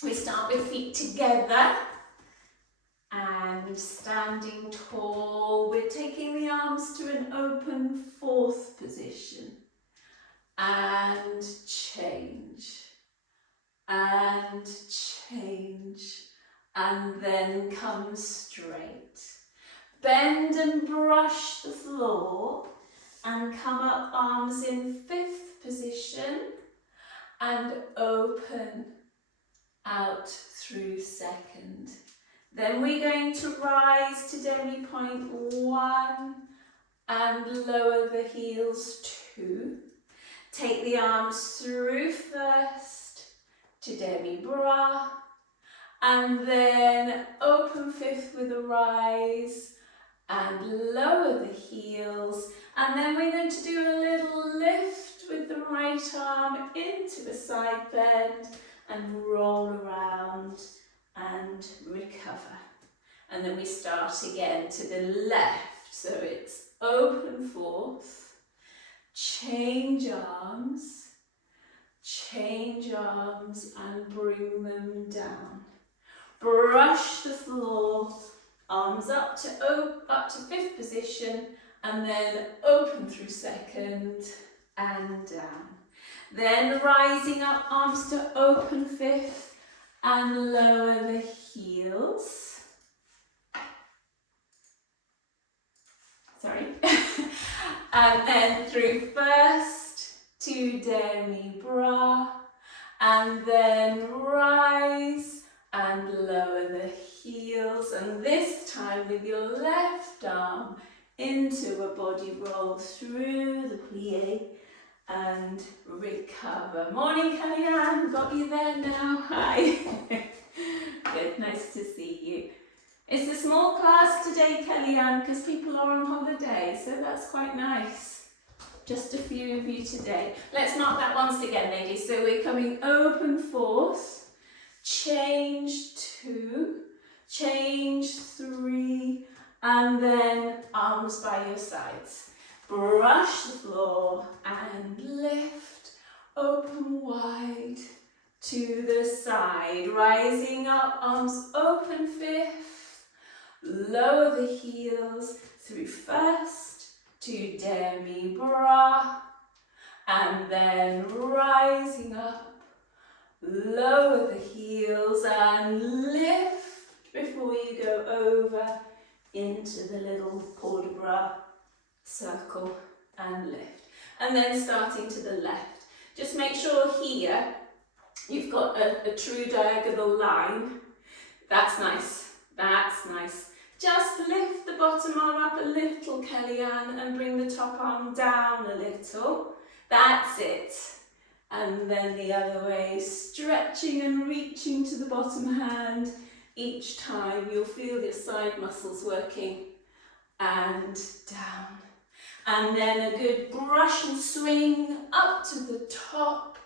We start with feet together and standing tall. We're taking the arms to an open fourth position and change and change and then come straight. Bend and brush the floor and come up, arms in fifth position and open out through second. Then we're going to rise to demi-point 1 and lower the heels 2. Take the arms through first to demi-bras and then open fifth with a rise and lower the heels, and then we're going to do a little lift with the right arm into a side bend and roll around and recover. And then we start again to the left, so it's open fourth, change arms and bring them down. Brush the floor, arms up to fifth position and then open through second and down. Then rising up, arms to open fifth and lower the heels. Sorry. And then through first to demi-bras and then rise and lower the heels, and this time with your left arm into a body roll through the plie and recover. Morning, Kellyanne, got you there now. Hi. Good, nice to see you. It's a small class today, Kellyanne, because people are on holiday, so that's quite nice. Just a few of you today. Let's mark that once again, ladies. So we're coming open fourth, change 2, change 3, and then arms by your sides. Brush the floor and lift, open wide to the side. Rising up, arms open fifth, lower the heels through first to demi-bras, and then rising up, lower the heels and lift before you go over into the little port de bras circle and lift. And then starting to the left. Just make sure here you've got a true diagonal line. That's nice, that's nice. Just lift the bottom arm up a little, Kellyanne, and bring the top arm down a little. That's it. And then the other way, stretching and reaching to the bottom hand. Each time you'll feel your side muscles working and down. And then a good brush and swing up to the top.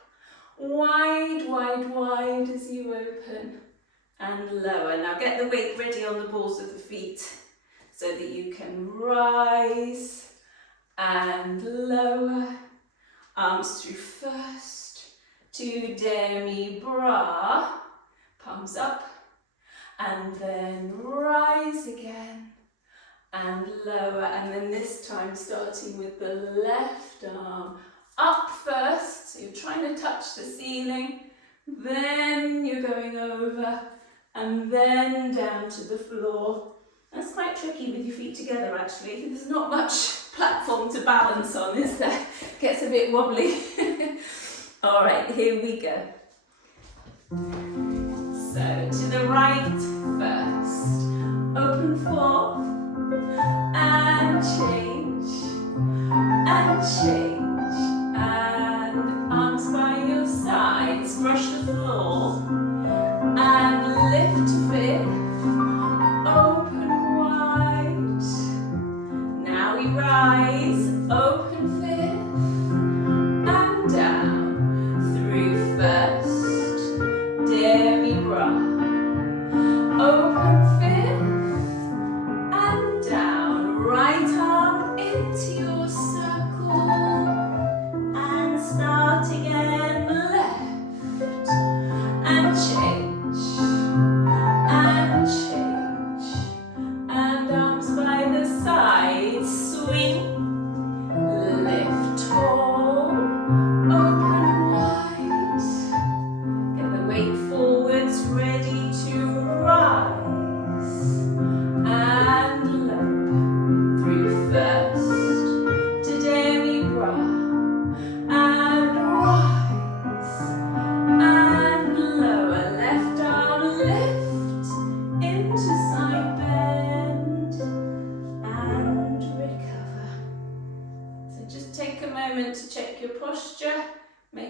Wide, wide, wide as you open and lower. Now get the weight ready on the balls of the feet so that you can rise and lower. Arms through first to demi-bras, palms up, and then rise again and lower, and then this time starting with the left arm up first, so you're trying to touch the ceiling, then you're going over and then down to the floor. That's quite tricky with your feet together actually. There's not much platform to balance on, is there? Gets a bit wobbly. All right, here we go. So to the right first, open fourth, and change, and arms by your sides, brush the floor, and lift to fifth, open wide. Now we rise, open fifth, and down, through first, demi-bras, open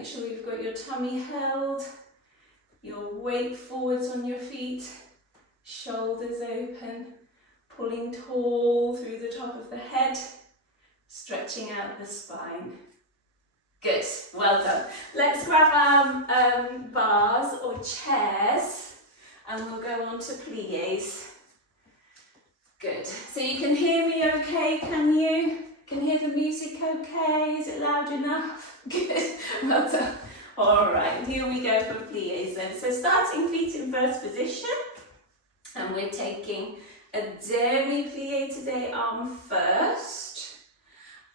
make sure you've got your tummy held, your weight forwards on your feet, shoulders open, pulling tall through the top of the head, stretching out the spine. Good, well done. Let's grab our bars or chairs and we'll go on to pliés. Good, so you can hear me okay, can you? Can hear the music okay? Is it loud enough? Good, well done. All right, here we go for pliés then. So starting feet in first position, and we're taking a demi-plié today, arm first,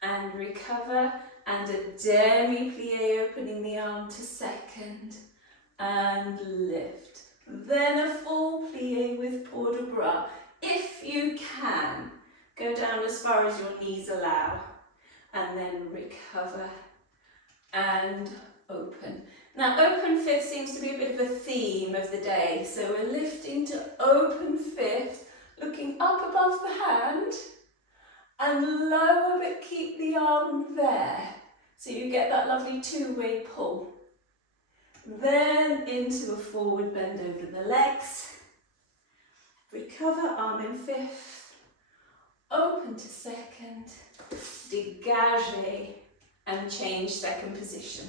and recover, and a demi-plié, opening the arm to second, and lift. Then a full plié with port de bras. If you can, go down as far as your knees allow, and then recover, and open. Now open fifth seems to be a bit of a theme of the day, so we're lifting to open fifth, looking up above the hand and lower but keep the arm there, so you get that lovely two-way pull. Then into a forward bend over the legs, recover, arm in fifth, open to second, dégagez and change second position.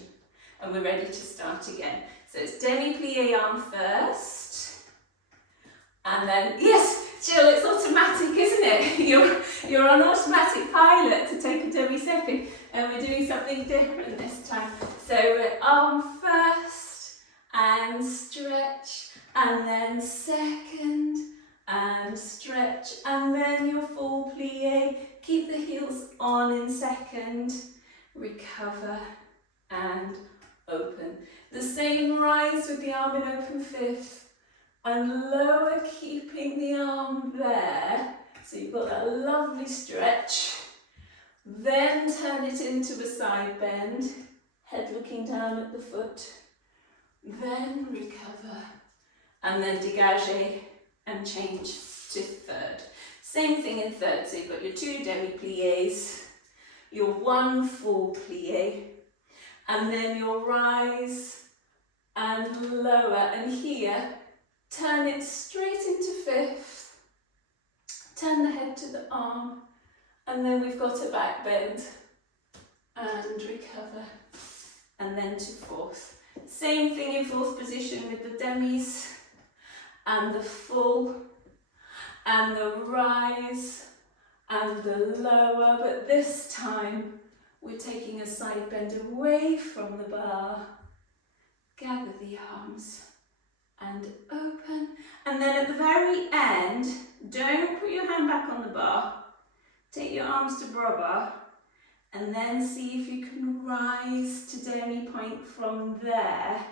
And we're ready to start again. So it's demi-plié arm first. And then, yes, Jill, it's automatic, isn't it? You're on automatic pilot to take a demi-second. And we're doing something different this time. So we're arm first and stretch. And then second and stretch. And then your full plié. Keep the heels on in second. Recover and open. The same rise with the arm in open fifth and lower, keeping the arm there. So you've got that lovely stretch. Then turn it into a side bend, head looking down at the foot. Then recover and then dégagez and change to third. Same thing in third. So you've got your two demi-pliés, your one full plié, and then your rise and lower, and here turn it straight into fifth, turn the head to the arm, and then we've got a back bend and recover, and then to fourth. Same thing in fourth position with the demis and the full and the rise and the lower, but this time we're taking a side bend away from the bar. Gather the arms and open. And then at the very end, don't put your hand back on the bar. Take your arms to bras bar and then see if you can rise to demi-point from there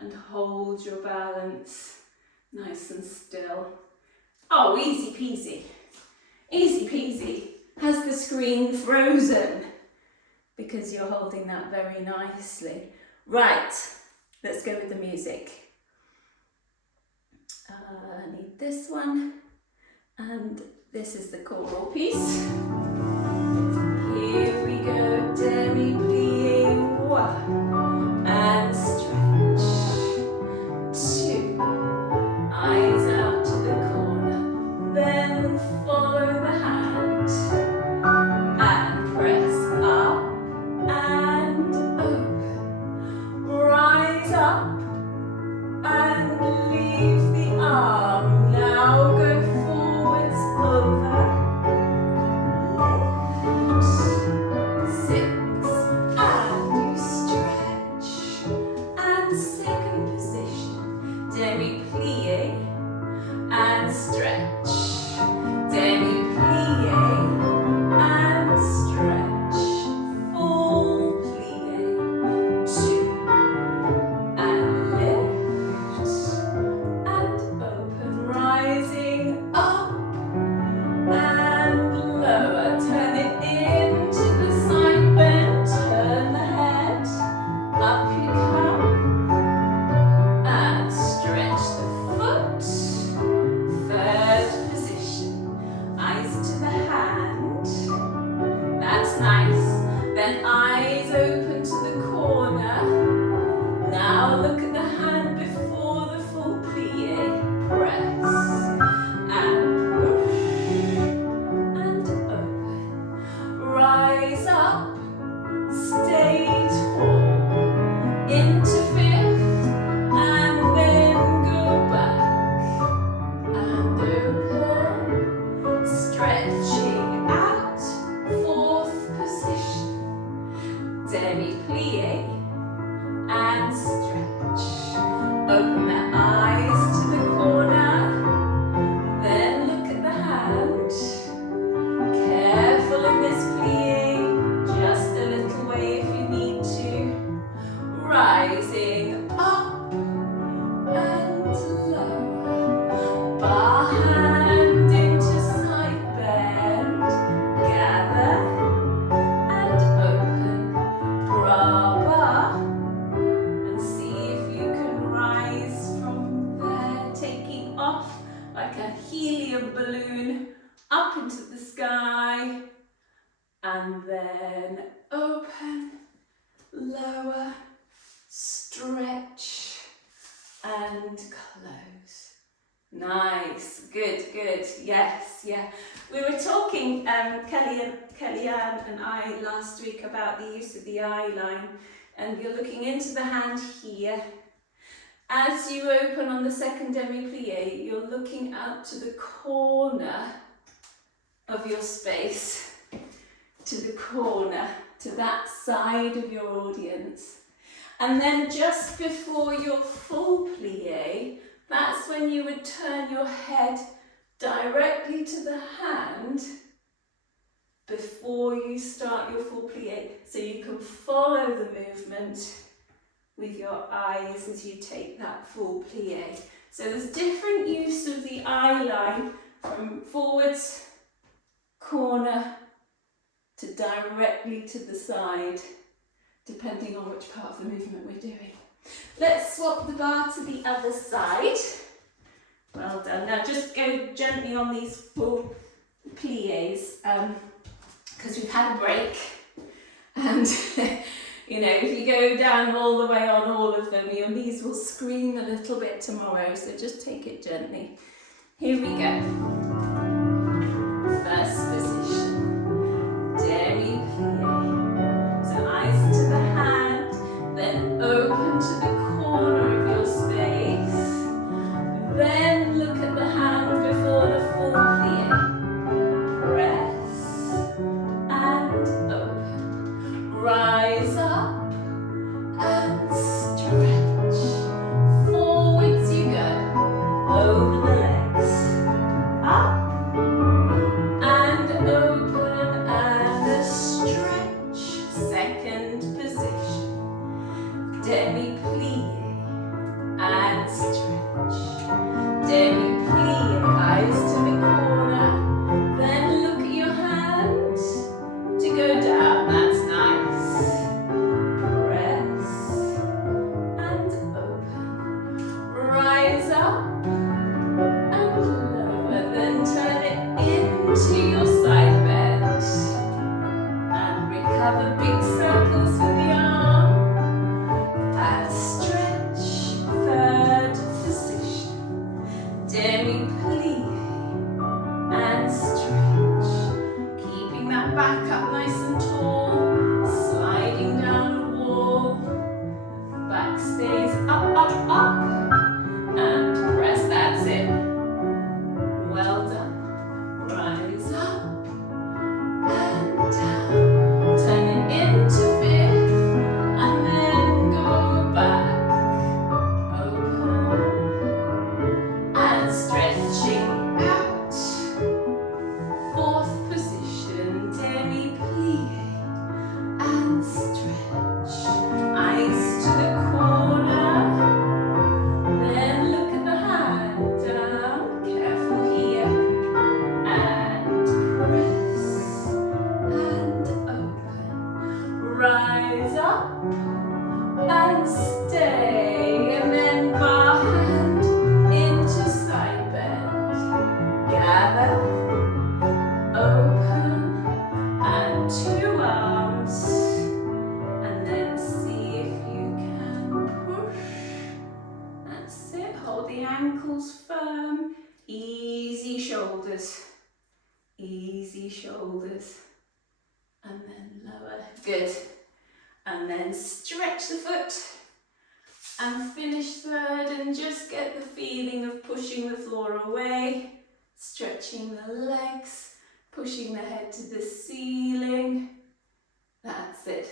and hold your balance nice and still. Oh, easy peasy. Easy peasy. Has the screen frozen? Because you're holding that very nicely. Right, let's go with the music. I need this one, and this is the choral piece. Here we go, demi-plié, one, and stretch, two, eyes out to the corner, then follow the hand, and press up, and open, rise up, and leave the arm, now go forwards over, lift, 6, and you stretch, and second position, demi-plié, and stretch, demi-plié, and stretch, full plié, 2, and lift, and open, rising up, and lower, turn it into the side bend, turn the head, up you come, and stretch the foot, third your balloon up into the sky, and then open, lower, stretch, and close. Nice, good, good, yes, yeah. We were talking, Kellyanne and I last week about the use of the eye line, and you're looking into the hand here. As you open on the second demi-plie, you're looking out to the corner of your space, to the corner, to that side of your audience. And then just before your full plie, that's when you would turn your head directly to the hand before you start your full plie, so you can follow the movement with your eyes as you take that full plie. So there's different use of the eye line, from forwards, corner, to directly to the side, depending on which part of the movement we're doing. Let's swap the bar to the other side. Well done. Now just go gently on these full plies, because we've had a break, and you know, if you go down all the way on all of them, your knees will scream a little bit tomorrow, so just take it gently. Here we go. First position, demi-plie. So eyes to the hand, then open to the corner of your space. Then look at the hand before the full plie. Press and open. Rise up and stretch. Forwards you go. Over the legs. Up and open and stretch. Second position. Demi-plie and stretch. Demi-plie, eyes to the corner. Then look at your hand to go down. That's nice. Press and open. Rise up and lower. Then turn it into your side bend. And recover big circles with the arm. And stretch. Third position. Demi-plie and stretch. Keeping that back up nice and tall. Sliding down a wall. Back stays up, up, up. And press, that's it. Well done. Rise up and down. Turn it into fifth. And then go back. Open. And stretching out. Fourth position, demi-plie and stretch. Eyes to the corner. Then look at the hand down. Careful here. And press and open. Rise up and stay. And then bar hand into side bend. Gather, open, and two arms. And then see if you can push. That's it. Hold the ankles firm. Easy shoulders. Easy shoulders. And then lower. Good. And then stretch the foot. And finish third, and just get the feeling of pushing the floor away, stretching the legs, pushing the head to the ceiling. That's it.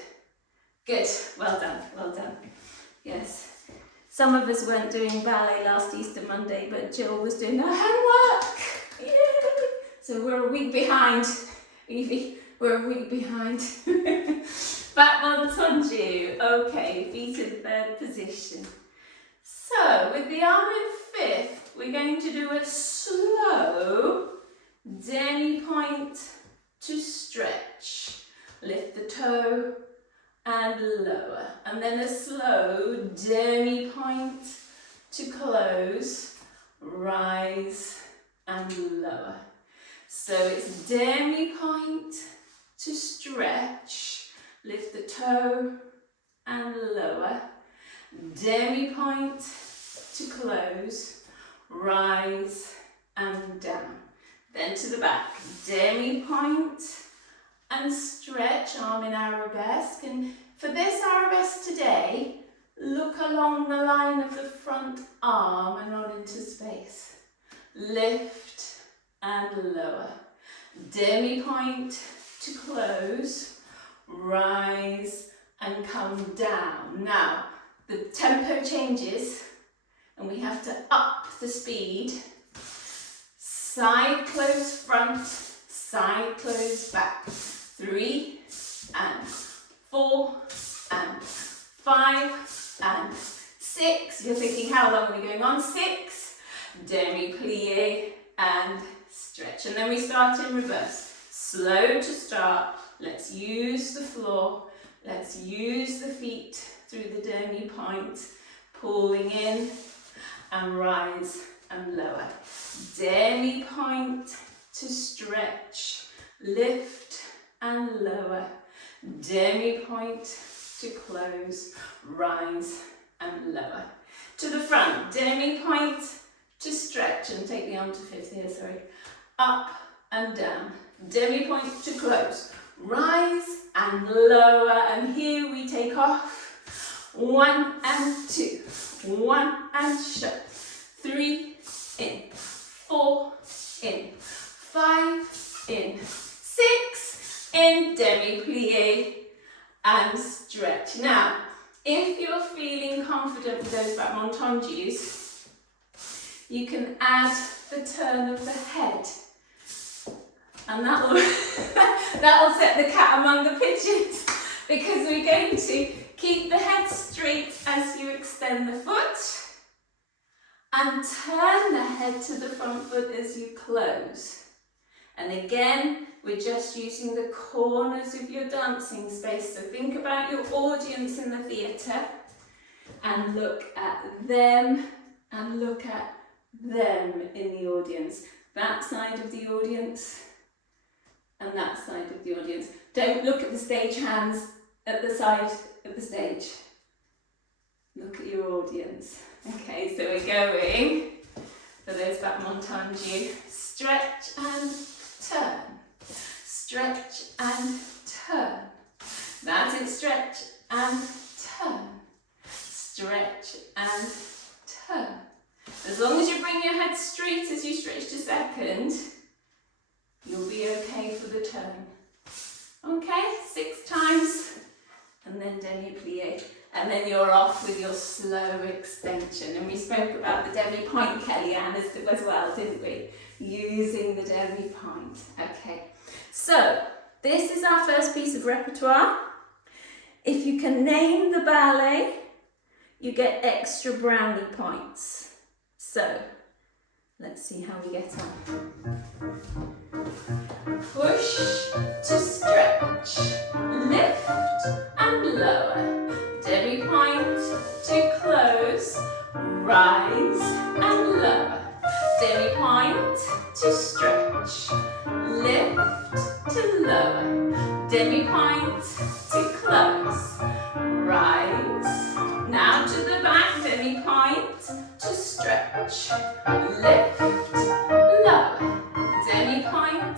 Good, well done, well done. Yes, some of us weren't doing ballet last Easter Monday, but Jill was doing her homework. Yay! So we're a week behind, Evie, we're a week behind. Back on Tunju. Okay, feet in third position. So, with the arm in fifth, we're going to do a slow demi-point to stretch. Lift the toe and lower. And then a slow demi-point to close. Rise and lower. So it's demi-point to stretch, lift the toe and lower, demi-point to close, rise and down. Then to the back, demi-point and stretch, arm in arabesque. And for this arabesque today, look along the line of the front arm and on into space. Lift and lower. Demi-point to close, rise and come down. Now, the tempo changes and we have to up the speed. Side close front, side close back. 3 and 4 and 5 and 6. You're thinking, how long are we going on? 6. Demi-plie and stretch. And then we start in reverse. Slow to start. Let's use the floor. Let's use the feet through the demi-point. Pulling in and rise and lower. Demi-point to stretch. Lift and lower. Demi-point to close, rise and lower. To the front, demi-point to stretch and take the arm to fifth here, sorry. Up and down, demi-point to close, rise and lower, and here we take off. 1 and 2, 1 and shut, 3 in, 4 in, 5 in, 6 in, demi-plie and stretch. Now, if you're feeling confident with those back montanges, you can add the turn of the head, and that'll that'll set the cat among the pigeons, because we're going to keep the head straight as you extend the foot and turn the head to the front foot as you close. And again, we're just using the corners of your dancing space. So think about your audience in the theatre and look at them and look at them in the audience. That side of the audience and that side of the audience. Don't look at the stage hands at the side of the stage. Look at your audience. Okay, so we're going for those back montanges. Stretch and turn. Stretch and turn. That's it. Stretch and turn. Stretch and turn. As long as you bring your head straight as you stretch to second, you'll be okay for the turn. Okay, 6 times, and then demi-plie, and then you're off with your slow extension. And we spoke about the demi-point, Kellyanne, as well, didn't we? Using the demi-point. Okay, so this is our first piece of repertoire. If you can name the ballet, you get extra brownie points. So let's see how we get on. Push to stretch, lift and lower, demi-point to close, rise and lower, demi-point to stretch, lift to lower, demi-point to close, rise. Now to the back, demi-point to stretch, lift, lower, demi-point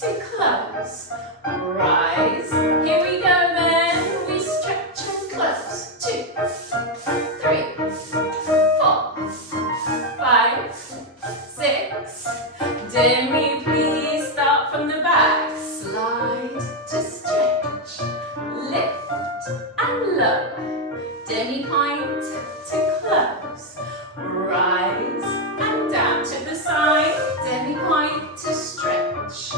to close, rise. Here we go then, we stretch and close. 2, 3, 4, 5, 6, demi-plie, start from the back, slide to stretch, lift and lower, demi-point to close, rise and down to the side, demi-point to stretch,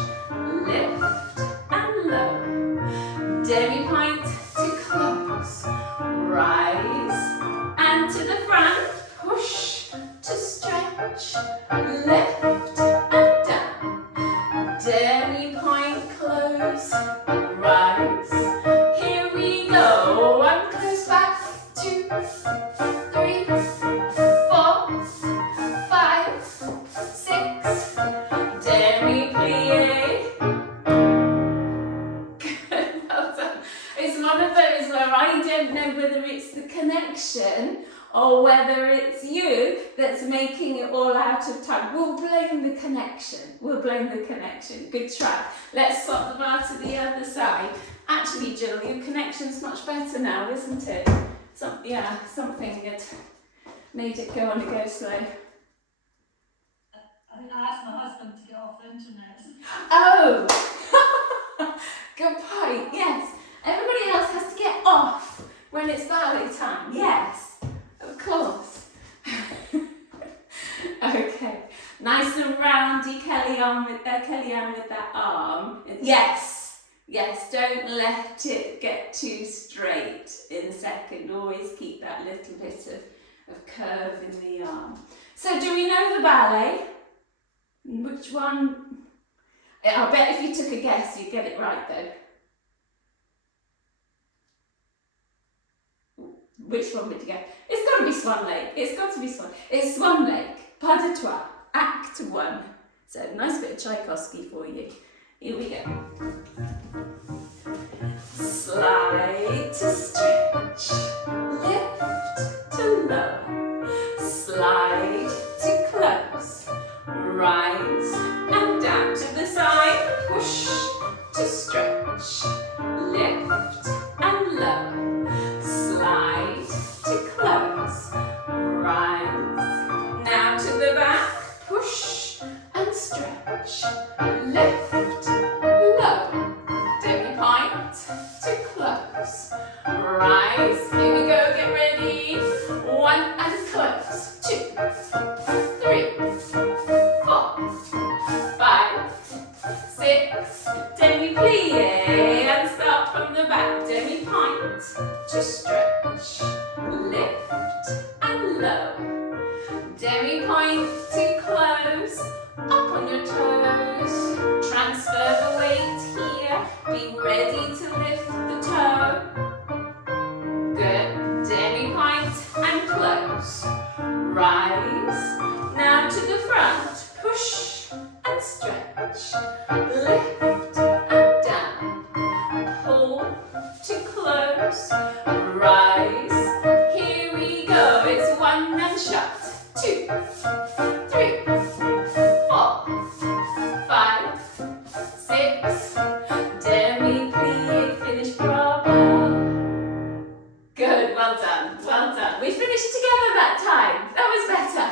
lift and lower, demi-point to close, rise and to the front, push to stretch, lift and down, demi-point close, rise. Here we go, 1 close back, 2, 3, 4, 5, 6, or whether it's you that's making it all out of time. We'll blame the connection. We'll blame the connection. Good try. Let's swap the bar to the other side. Actually, Jill, your connection's much better now, isn't it? Something had made it go on a go slow. I think I asked my husband to get off the internet. Oh! Good point, yes. Everybody else has to get off when it's ballet time. Yes, of course. Okay, nice and roundy, Kellyanne with that arm. Yes, don't let it get too straight in a second. Always keep that little bit of curve in the arm. So do we know the ballet? Which one? I bet if you took a guess, you'd get it right though. Which one would you get? It's got to be Swan Lake. It's got to be Swan. It's Swan Lake. Pas de trois. Act 1. So nice bit of Tchaikovsky for you. Here we go. Slide to stretch. Lift to lower. Slide to close. Rise and down to the side. Push to stretch. Lift and lower. Slide to close. Rise. Now to the back. Push and stretch. Lift. Lower. Demi-point to close. Rise. Here we go. Get ready. 1 and close. 2, 3, 4, 5, 6. Demi-plie and start from the back. Demi-point to stretch. Lift and lower. Demi-point to close. Up on your toes. Transfer the weight here. Be ready to lift the toe. Good. Demi-point and close. Rise. Now to the front. Push and stretch. Lift and down. Pull to close. Rise. Here we go. It's 1 and shut. 2, 3, 4, 5, 6. Demi-plie. Finish. Bravo. Good. Well done. Well done. We finished together that time. That was better.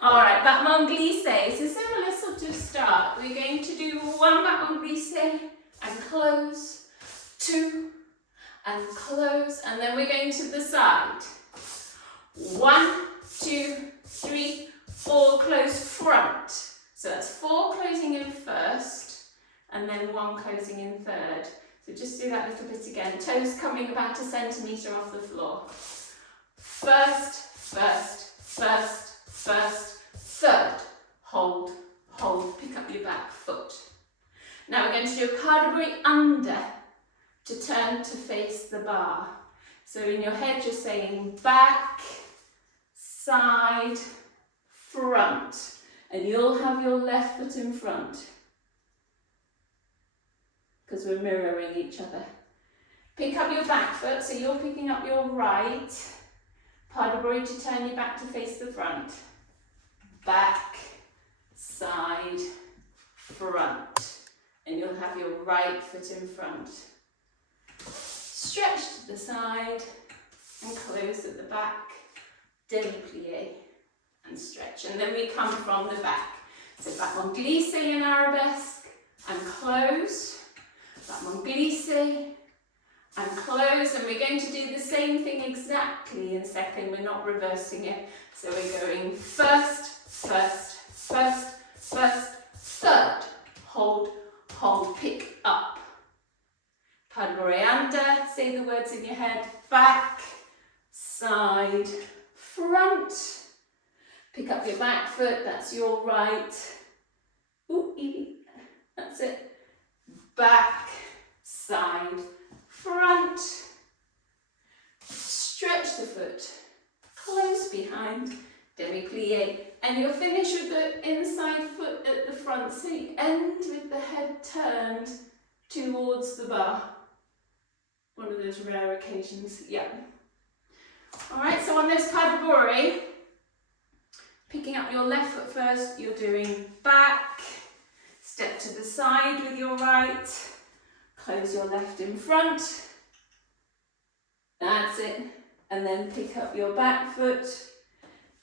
Alright, battement glissé. It's a similar sort of start. We're going to do 1 battement glissé and close, 2 and close, and then we're going to the side. 1, 2, 3, 4, close front. So that's 4 closing in first, and then 1 closing in third. So just do that little bit again. Toes coming about 1 centimetre off the floor. First, third. Hold, pick up your back foot. Now we're going to do a pas de bourrée under to turn to face the bar. So in your head you're saying back, side, front. And you'll have your left foot in front, because we're mirroring each other. Pick up your back foot, so you're picking up your right. Pas de bourrée to turn your back to face the front. Back, side, front. And you'll have your right foot in front. Stretch to the side and close at the back. Demi-plie and stretch. And then we come from the back. So battement glissé in arabesque and close. Battement glissé and close, and we're going to do the same thing exactly in second. We're not reversing it. So we're going first, third. Hold, pick up. Pas de bourrée under, say the words in your head. Back, side, front. Pick up your back foot, that's your right. Ooh, that's it. Back, side, front. Stretch the foot, close behind, demi-plie, and you'll finish with the inside foot at the front, so you end with the head turned towards the bar. One of those rare occasions, yeah. All right, so on this padaburi, picking up your left foot first, you're doing back, step to the side with your right, close your left in front, that's it, and then pick up your back foot,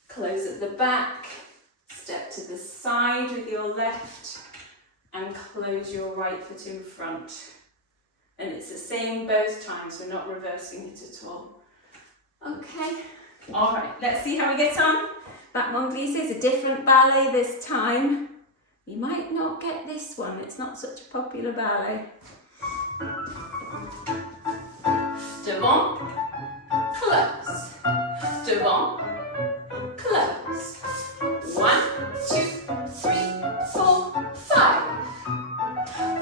close at the back, step to the side with your left, and close your right foot in front. And it's the same both times, we're not reversing it at all. Okay, all right, let's see how we get on. Battement glissé is a different ballet this time. You might not get this one, it's not such a popular ballet. Devant, close. Devant, close. 1, 2, 3, 4, 5.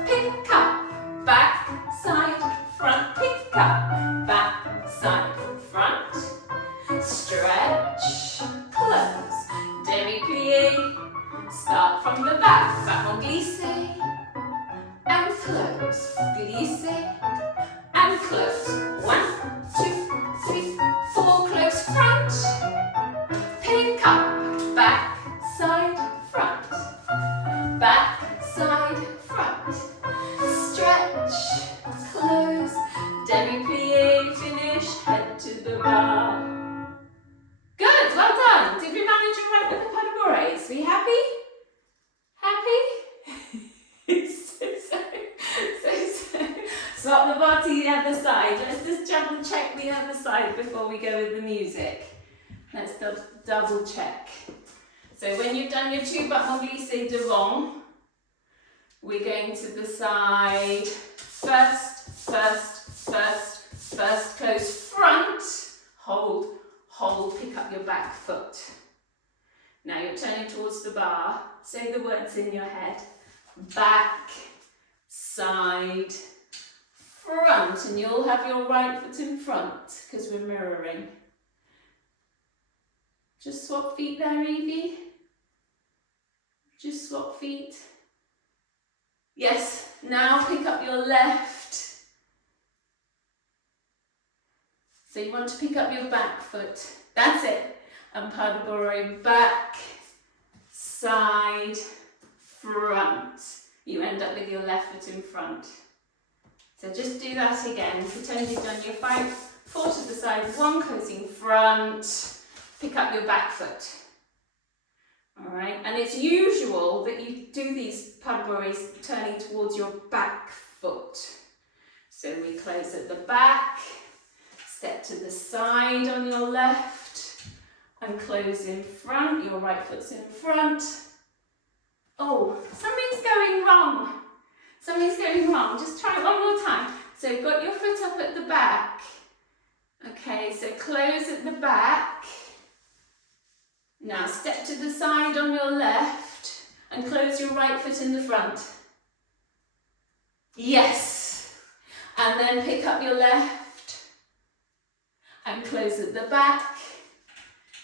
Pick up, back, side, front. Pick up, back, side, front. Stretch, close. Demi-plie. Start from the back. Battement glissé. And close. Glissé. And close. 1, 2, 3, 4. Close front. Pick up. Back, side, front. Back, side, front. Stretch. Close. Demi-plie. Finish. Head to the bar. Good. Well done. Did we manage all right with the padabures? Are you happy? Happy? Swap the bar to the other side. Let's just double check the other side before we go with the music. Let's double check. So when you've done your 2 battements glissés devant, we're going to the side first, close front, hold, pick up your back foot. Now you're turning towards the bar, say the words in your head, back, side, front, and you'll have your right foot in front because we're mirroring. Just swap feet there, Evie. Just swap feet. Yes, now pick up your left. So you want to pick up your back foot. That's it. And padaburi, back, side, front. You end up with your left foot in front. So just do that again. Pretend you've done your 5, 4 to the side, 1 closing front. Pick up your back foot. All right, and it's usual that you do these padaburis turning towards your back foot. So we close at the back, step to the side on your left, and close in front. Your right foot's in front. Oh, something's going wrong. Something's going wrong. Just try it one more time. So you've got your foot up at the back. Okay, so close at the back. Now step to the side on your left and close your right foot in the front. Yes. And then pick up your left and close at the back.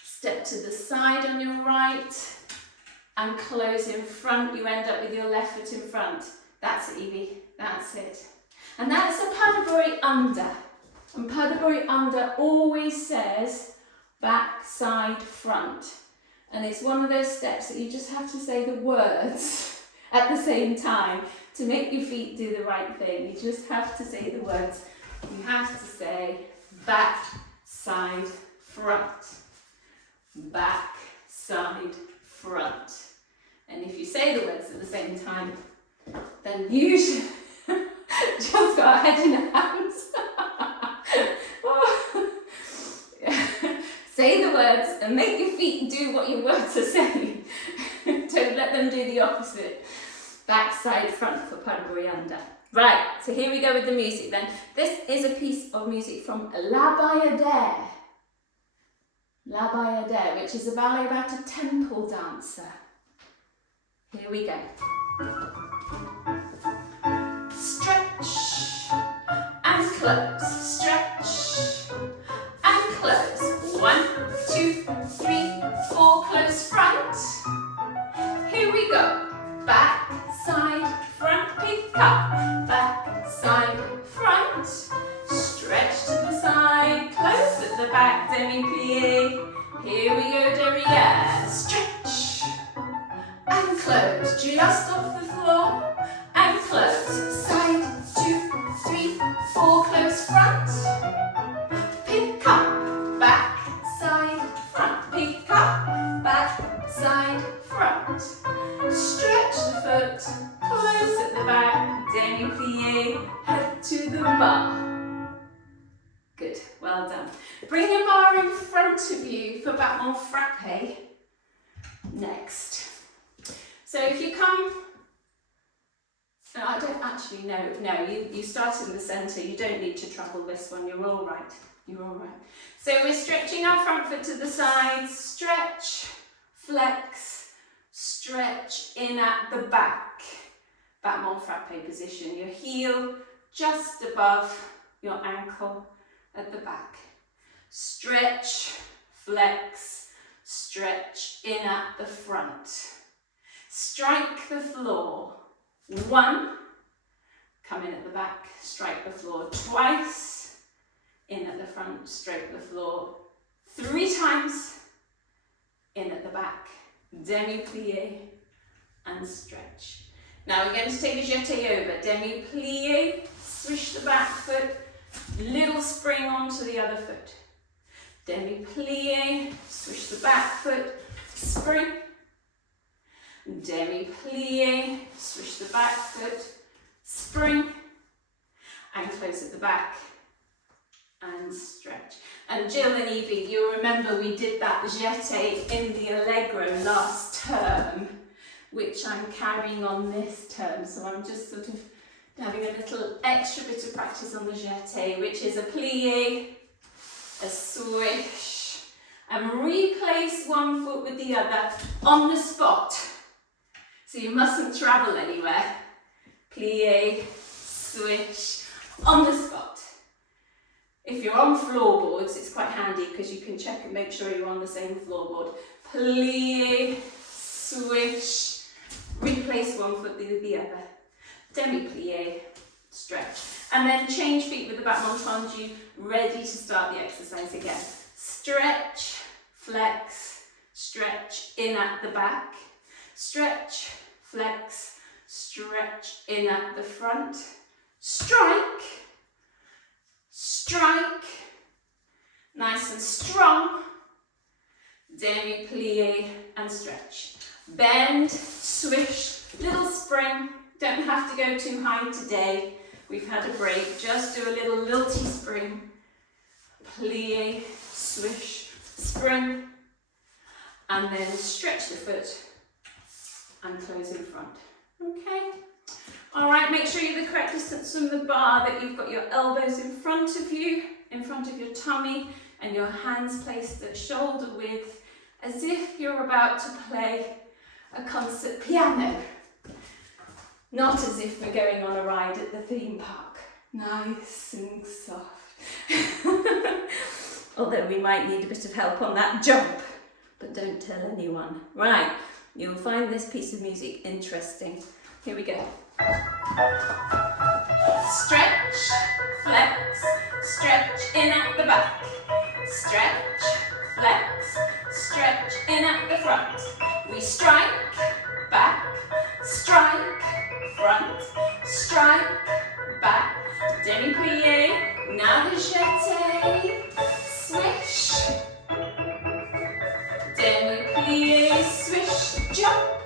Step to the side on your right and close in front. You end up with your left foot in front. That's it, Evie. That's it. And that's a padaburi under. And padaburi under always says back, side, front. And it's one of those steps that you just have to say the words at the same time to make your feet do the right thing. You just have to say the words. You have to say back, side, front. Back, side, front. And if you say the words at the same time, then you should just go ahead in your hands. Say the words and make your feet do what your words are saying. Don't let them do the opposite. Back, side, front for padaburi under. Right, so here we go with the music then. This is a piece of music from La Bayadère. La Bayadère, which is a ballet about a temple dancer. Here we go. Stretch and close. Stretch and close. 1, 2, 3, 4. Close front. Here we go. Back, side, front. Pick up. Back, side, front. Stretch to the side. Close at the back. Demi just off the floor, and close. Side, 2, 3, 4, close front. Pick up, back, side, front. Pick up, back, side, front. Stretch the foot, close at the back, demi-plie, head to the bar. Good, well done. Bring your bar in front of you for battement frappe next. So if you come, no, I don't actually know, no, you started in the centre, you don't need to travel this one, you're all right, you're all right. So we're stretching our front foot to the sides, stretch, flex, stretch in at the back, battement frappe position, your heel just above your ankle at the back. Stretch, flex, stretch in at the front. Strike the floor. 1, come in at the back, strike the floor twice, in at the front, strike the floor 3 times, in at the back, demi-plie and stretch. Now we're going to take a jeté over, demi-plie, swish the back foot, little spring onto the other foot. Demi-plie, swish the back foot, spring. Demi-plie, swish the back foot, spring, and close at the back, and stretch. And Jill and Evie, you'll remember we did that jeté in the Allegro last term, which I'm carrying on this term, so I'm just sort of having a little extra bit of practice on the jeté, which is a plie, a swish, and replace one foot with the other on the spot. So you mustn't travel anywhere. Plie, swish, on the spot. If you're on floorboards, it's quite handy because you can check and make sure you're on the same floorboard. Plie, swish, replace one foot with the other. Demi-plie, stretch. And then change feet with the battement tendu, ready to start the exercise again. Stretch, flex, stretch in at the back. Stretch, flex, stretch in at the front. Strike, strike, nice and strong. Demi-plie and stretch. Bend, swish, little spring. Don't have to go too high today. We've had a break. Just do a little lilty spring. Plie, swish, spring. And then stretch the foot and close in front. Okay. All right, make sure you're the correct distance from the bar, that you've got your elbows in front of you, in front of your tummy, and your hands placed at shoulder width, as if you're about to play a concert piano. Not as if we're going on a ride at the theme park. Nice and soft. Although we might need a bit of help on that jump, but don't tell anyone. Right, you'll find this piece of music interesting. Here we go. Stretch, flex, stretch in at the back. Stretch, flex, stretch in at the front. We strike, back, strike, front, strike, back, demi-plie, now the jeté, swish, demi-plie, swish, jump,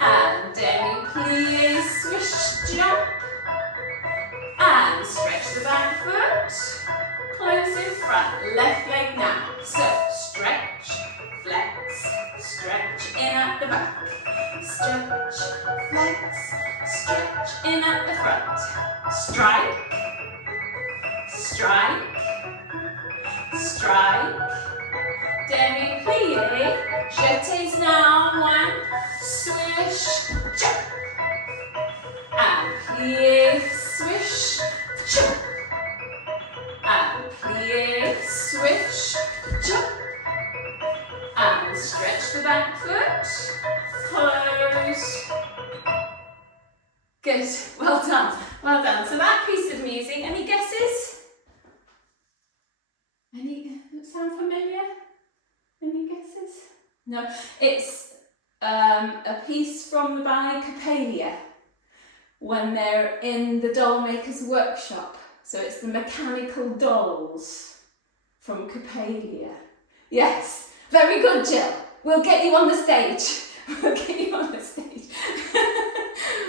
and demi-plie, swish, jump, and stretch the back foot, close in front, left leg now, so stretch, flex, stretch in at the back, stretch, flex, stretch in at the front, strike, strike, strike, demi-plie, jetés now, 1, swish, jump, and plie, swish, jump, and plie, swish, jump, and stretch the back foot, close. Good, well done, well done. So that piece of music, any guesses? Any, sound familiar? Any guesses? No, it's a piece from the ballet Coppelia when they're in the doll maker's workshop. So it's the mechanical dolls from Coppelia. Yes, very good, Jill. We'll get you on the stage. We'll get you on the stage.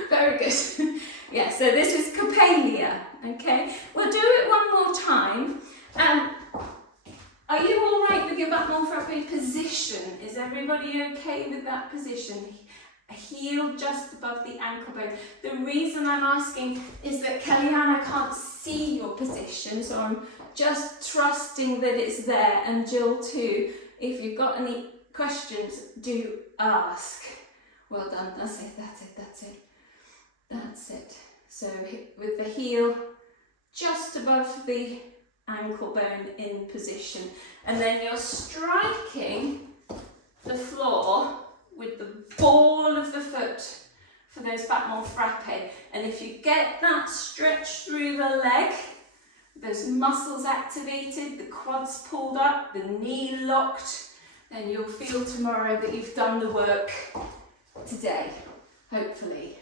Very good. Yeah, so this is Coppelia, okay? We'll do it one more time. Are you all right with your battement frappe position? Is everybody okay with that position? A heel just above the ankle bone. The reason I'm asking is that Kellyanne, I can't see your position, so I'm just trusting that it's there, and Jill too. If you've got any questions, do ask. Well done, that's it, that's it, that's it. That's it. So with the heel just above the ankle bone in position, and then you're striking the floor with the ball of the foot for those battement frappe. And if you get that stretch through the leg, those muscles activated, the quads pulled up, the knee locked, then you'll feel tomorrow that you've done the work today, hopefully.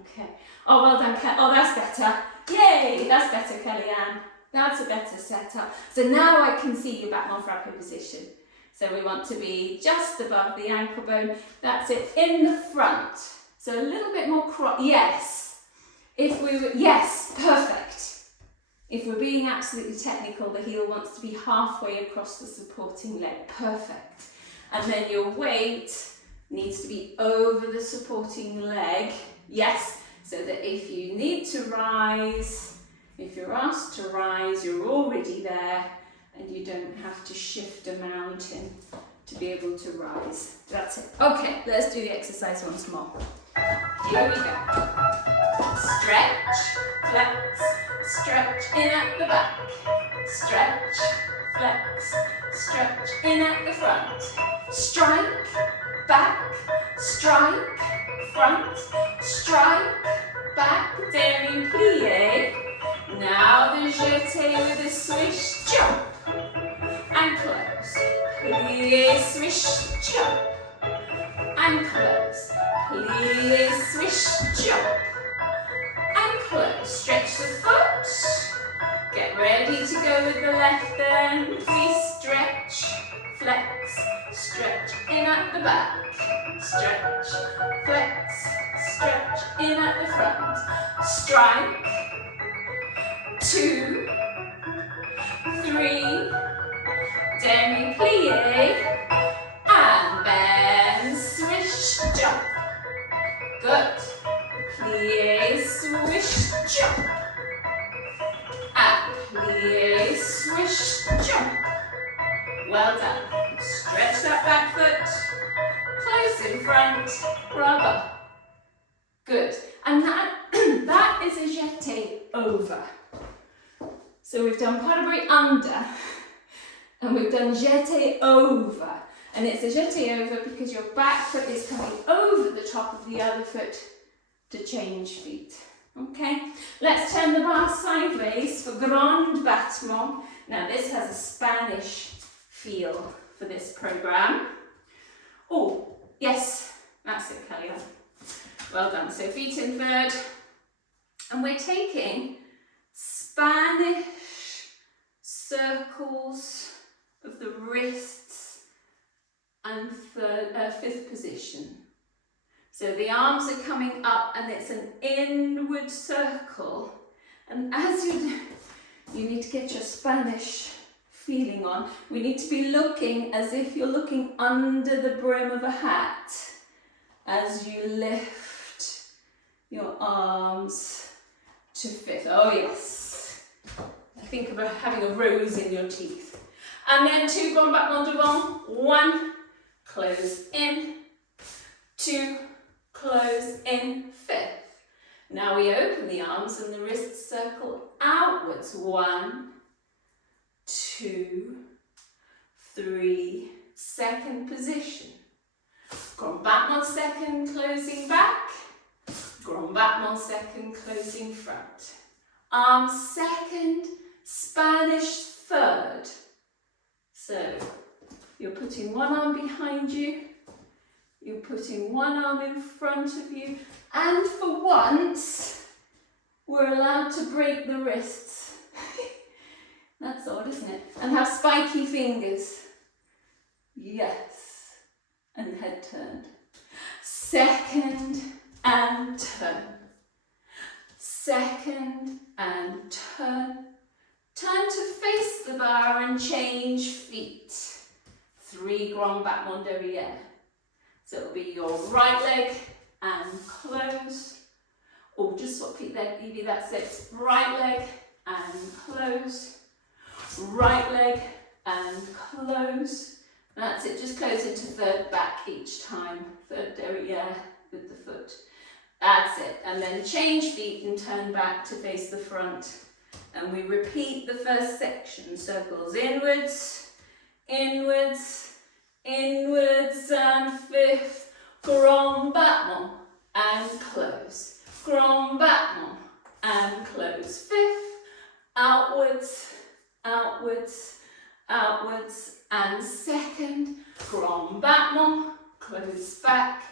Okay. Oh, well done, oh, that's better. Yay, that's better, Kellyanne. That's a better setup. So now I can see your battement frappe position. So we want to be just above the ankle bone. That's it, in the front. So a little bit more yes. If we were, yes, perfect. If we're being absolutely technical, the heel wants to be halfway across the supporting leg. Perfect. And then your weight needs to be over the supporting leg. Yes, so that if you need to rise, if you're asked to rise, you're already there and you don't have to shift a mountain to be able to rise. That's it. Okay, let's do the exercise once more. Here we go. Stretch, flex, stretch in at the back. Stretch, flex, stretch in at the front. Strike, back, strike, front, strike, back, demi-plie. Now the jeté with a swish, jump, and close. Plie, swish, jump, and close. Plie, swish, jump, and close. Stretch the foot. Get ready to go with the left then. Please stretch, flex, stretch in at the back. Stretch, flex, stretch in at the front. Strike. 2, 3, demi-plie, and then swish, jump. Good. Plie, swish, jump. And plie, swish, jump. Well done. Stretch that back foot. Close in front. Bravo. Good. And that is a jeté over. So we've done pas de bourrée under, and we've done jeté over. And it's a jeté over because your back foot is coming over the top of the other foot to change feet. Okay, let's turn the bar sideways for grand battement. Now this has a Spanish feel for this program. Oh, yes, that's it, Kellyanne. Well done. So feet in third, and we're taking Spanish circles of the wrists and fifth position. So the arms are coming up and it's an inward circle. And as you need to get your Spanish feeling on. We need to be looking as if you're looking under the brim of a hat as you lift your arms to fifth. Oh yes. Think of having a rose in your teeth. And then 2 grand battement devant. 1, close in. 2, close in, fifth. Now we open the arms and the wrists circle outwards. 1, 2, 3, second position. Grand battement second, closing back. Grand battement second, closing front. Arms second, Spanish third. So you're putting one arm behind you, You're putting one arm in front of you, and for once, we're allowed to break the wrists. That's odd, isn't it? And have spiky fingers. Yes. And head turned. Second and turn. Second and turn. Turn to face the bar and change feet. 3 grand battement derrière. So it'll be your right leg and close. Or just swap feet there, Evie, that's it. Right leg and close. Right leg and close. That's it, just close it to third back each time. Third derrière with the foot. That's it. And then change feet and turn back to face the front. And we repeat the first section. Circles inwards, inwards, inwards, and 5th. Grand battement and close. Grand battement and close. 5th. Outwards, outwards, outwards, and 2nd. Grand battement, close back.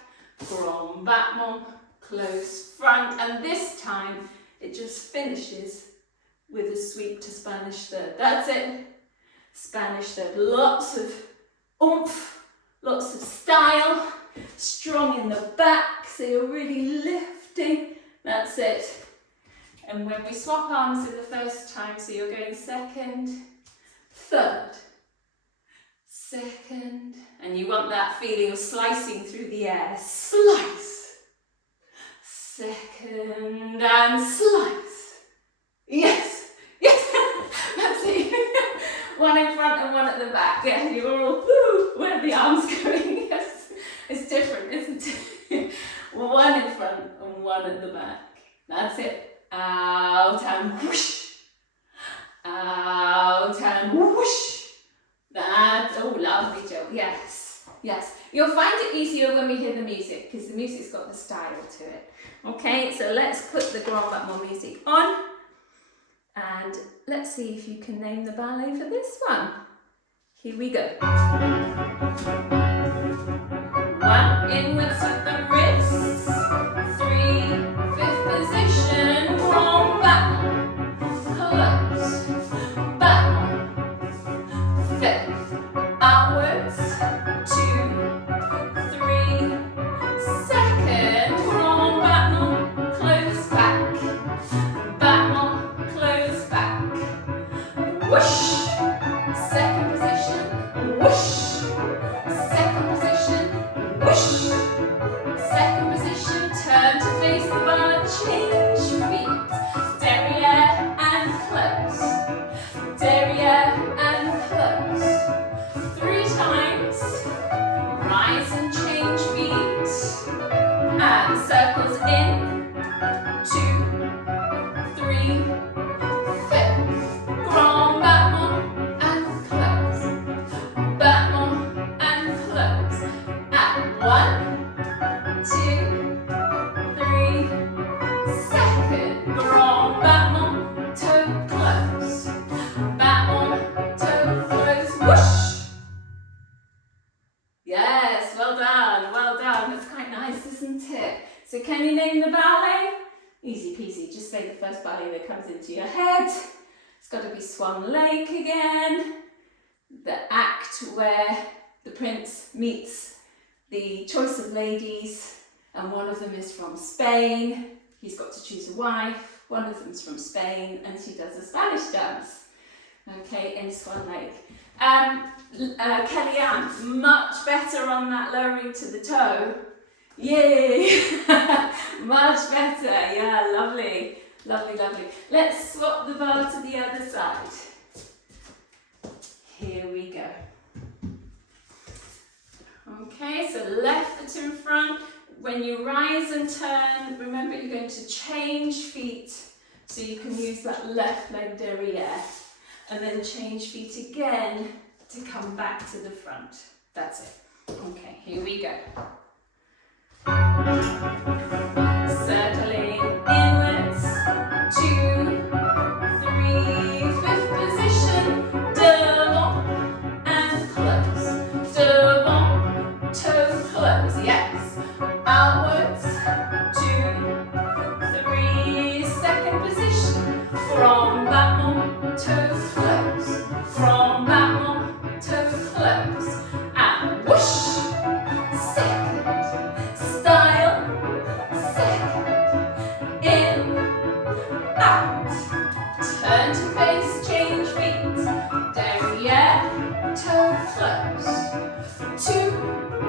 Grand battement, close front. And this time it just finishes with a sweep to Spanish third. That's it. Spanish third. Lots of oomph, lots of style, strong in the back, so you're really lifting. That's it. And when we swap arms in the first time, so you're going second, third, second, and you want that feeling of slicing through the air. Slice. Second and slice. Yes. That's it. One in front and one at the back. Yeah, you're all, where are the arms going? Yes, it's different, isn't it? One in front and one at the back. That's it. Out and whoosh. Out and whoosh. That's, oh, lovely, Joe. Yes, yes. You'll find it easier when we hear the music, because the music's got the style to it. Okay, so let's put the grand battement music on. And let's see if you can name the ballet for this one. Here we go. 1, inwards with the wrists. 3, 5th position, grand battement. Close. Battement. 5th. Outwards. 2, 3. 2nd. Grand battement. Close back. Battement. Close back. Whoosh. 2nd position. Whoosh. 2nd position. Whoosh. 2nd position. Turn to face the bar. Change feet. Derrière and close. Derrière and close. 3 times. Rise and change feet. And circles in. 2, 3, 5th. Grand battement and close. Battement and close. And 1, 2, 3. 2nd. Grand battement, toe close. Battement, toe close. Whoosh. Yes, well done, well done. That's quite nice, isn't it? So can you name the ballet? Easy peasy, just say the first ballet that comes into your head. It's got to be Swan Lake again. The act where the prince meets the choice of ladies, and one of them is from Spain. He's got to choose a wife. One of them's from Spain, and she does a Spanish dance. Okay, in Swan Lake. Kellyanne, much better on that lowering to the toe. Yay! Much better. Yeah, lovely. Lovely, lovely. Let's swap the bar to the other side. Here we go. Okay, so left foot in front. When you rise and turn, remember you're going to change feet so you can use that left leg derrière. And then change feet again to come back to the front. That's it. Okay, here we go. Circling inwards, 2, 3, 5th position, devant and close, devant, toe close, yeah. yes. Outwards, 2, 3, second position. From bottom, toes close. From bottom, toes close. And whoosh, second. Style, second. In, out. Turn to face, change feet. Derriere, toe close. 2,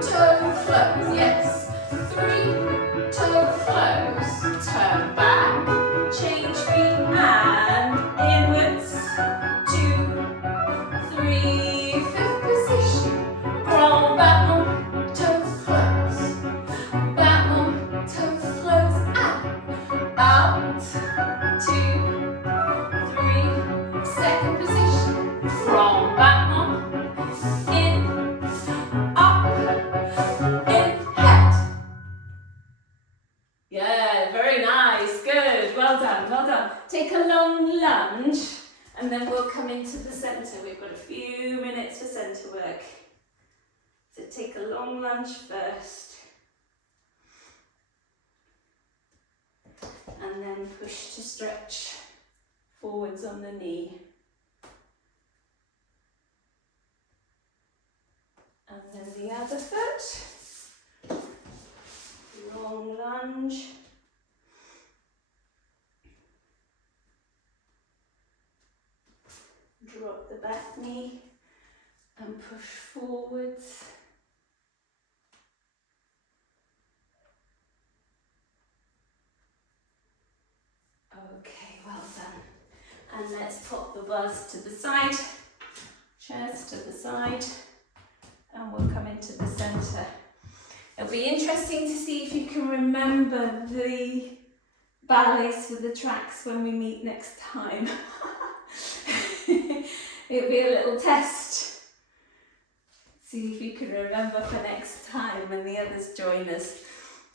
toe close, yes. 3, toe close. Turn back, change feet and inwards. 2, 3, fifth position. Roll back on, toes close. Back on, toes close and out. 2, 3, second position. From back on, in, up, in, head. Yeah, very nice, good, well done, well done. Take a long lunge and then we'll come into the centre. We've got a few minutes for centre work. So take a long lunge first. And then push to stretch forwards on the knee. And then the other foot. Long lunge. Drop the back knee and push forwards. Okay, well done. And let's pop the bars to the side, chairs to the side, and we'll come into the centre. It'll be interesting to see if you can remember the ballets for the tracks when we meet next time. It'll be a little test. See if you can remember for next time when the others join us.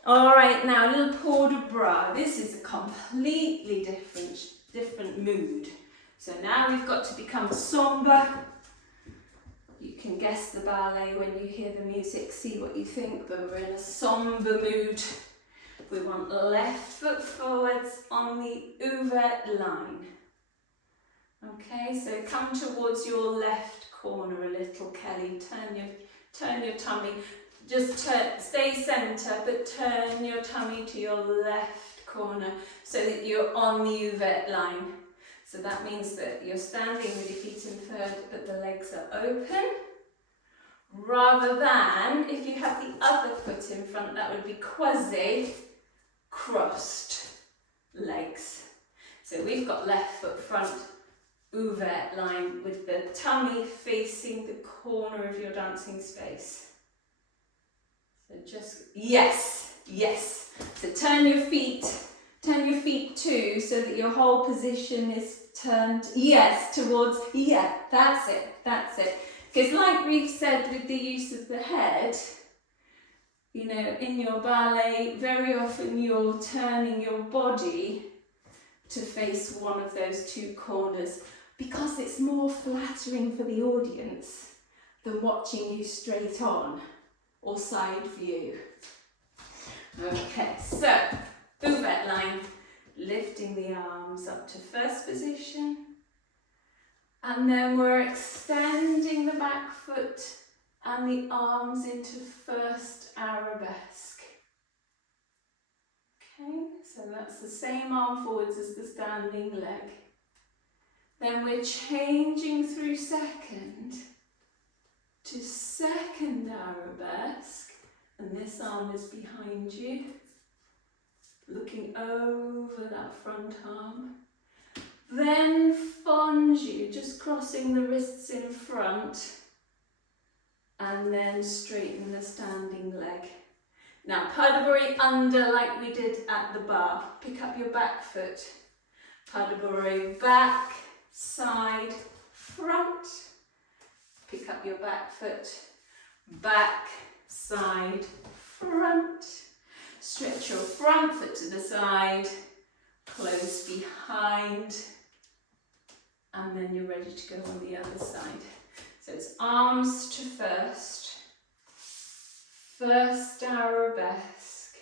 All right, now a little port de bras. This is a completely different mood. So now we've got to become somber. You can guess the ballet when you hear the music, see what you think, but we're in a somber mood. We want left foot forwards on the ouvert line. Okay, so come towards your left corner a little, Kelly. Turn your tummy. Just stay centre, but turn your tummy to your left corner so that you're on the ouvert line. So that means that you're standing with your feet in third, but the legs are open. Rather than, if you have the other foot in front, that would be quasi crossed legs. So we've got left foot front, ouvert line with the tummy facing the corner of your dancing space. So just, yes. So turn your feet too so that your whole position is turned, towards, that's it. Because like we've said with the use of the head, you know, in your ballet, very often you're turning your body to face one of those two corners because it's more flattering for the audience than watching you straight on or side view. Okay, so ouvert line, lifting the arms up to first position, and then we're extending the back foot and the arms into first arabesque. Okay, so that's the same arm forwards as the standing leg. Then we're changing through second to second arabesque, and this arm is behind you, looking over that front arm. Then fondu, just crossing the wrists in front, and then straighten the standing leg. Now, pas de bourrée under like we did at the bar. Pick up your back foot. Pas de bourrée back, side, front. Pick up your back foot. Back, side, front. Stretch your front foot to the side. Close behind. And then you're ready to go on the other side. So it's arms to first. First arabesque.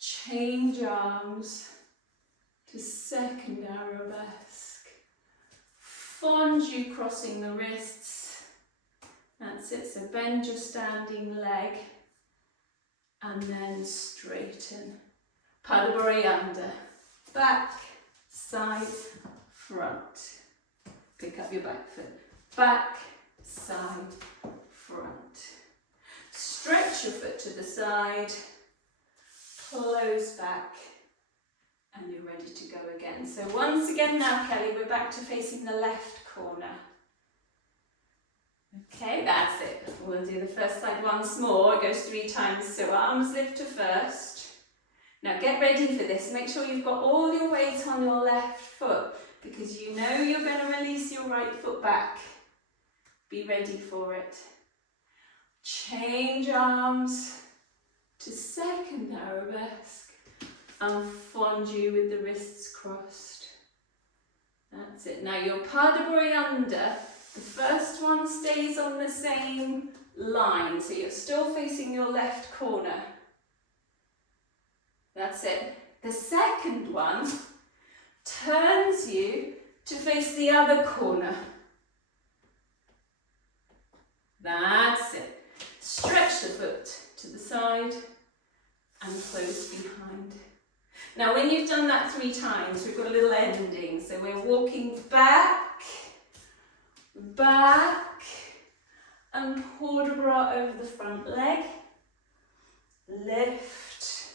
Change arms to second arabesque. Fondue crossing the wrists. That's it, so bend your standing leg and then straighten. Padaburi under. Back, side, front. Pick up your back foot. Back, side, front. Stretch your foot to the side. Close back. And you're ready to go again. So once again now, Kelly, we're back to facing the left corner. Okay, that's it. We'll do the first side once more. It goes 3 times. So arms lift to first. Now get ready for this. Make sure you've got all your weight on your left foot because you know you're going to release your right foot back. Be ready for it. Change arms to second arabesque and fondue with the wrists crossed. That's it. Now your Padaburi under. The first one stays on the same line, so you're still facing your left corner. That's it. The second one turns you to face the other corner. That's it. Stretch the foot to the side and close behind. Now when you've done that 3 times, we've got a little ending. So we're walking back, back, and port de bras over the front leg. Lift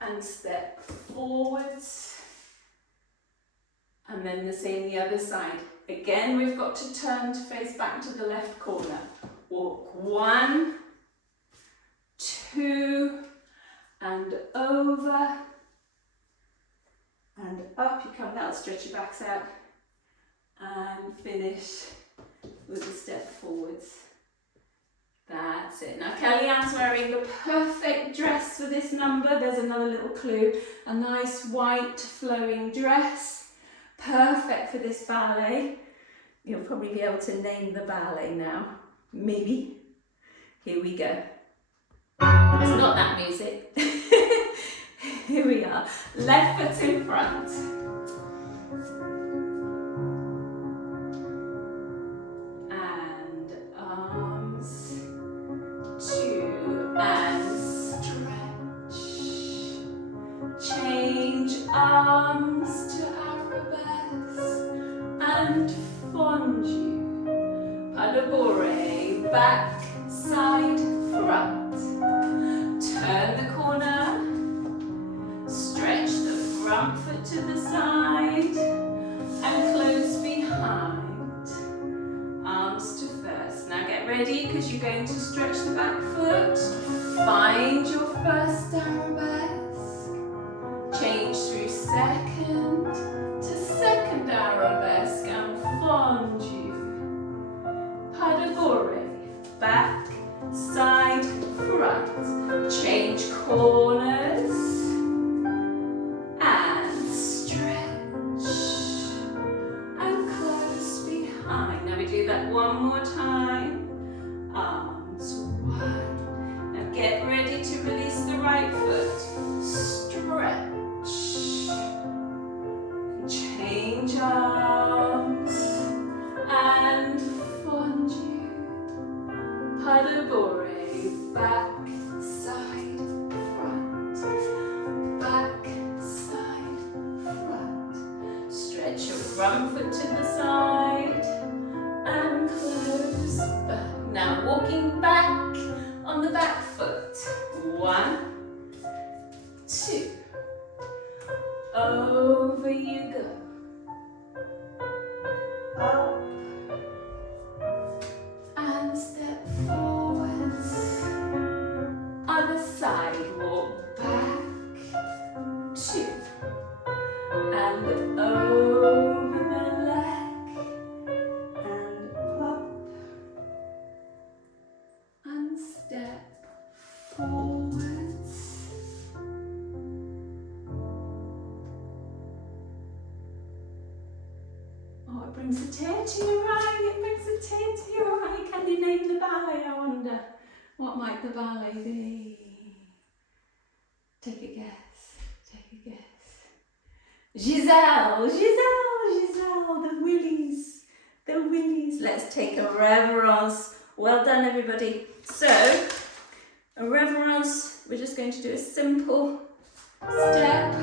and step forwards. And then the same the other side. Again, we've got to turn to face back to the left corner. Walk 1, 2, and over. And up you come down, stretch your backs out. And finish with a step forwards. That's it. Now Kellyanne's wearing the perfect dress for this number. There's another little clue. A nice white flowing dress. Perfect for this ballet. You'll probably be able to name the ballet now. Maybe. Here we go. It's not that music. Here we are. Left foot in front. And arms. 2 and stretch. Change arms to arabesque and fondue. Padaburi, back, side, front. Turn the corner. Stretch the front foot to the side and close behind. Arms to first. Now get ready because you're going to stretch the back foot. Find your first arabesque. Change through second to second arabesque and fondue. Padaburi, back, side, front. Change corners and stretch and close behind. Now we do that one more time. Arms 1. Now get ready to release the right foot. Stretch. Change arms and fondue. Padaburi, back, side, front. Back, side, front. Stretch your front foot to the side and close back. Now walking back on the back foot. 1, 2. Over you go. Up and step forwards. Other side, walk back. 2 and over the leg and up and step forwards. Oh, it brings a tear to your eye. It brings a tear to your eye. Can you name the ballet, I wonder? What might the ballet be? Take a guess. Take a guess. Giselle, Giselle, Giselle, the willies, the willies. Let's take a reverence. Well done, everybody. So, a reverence, we're just going to do a simple step.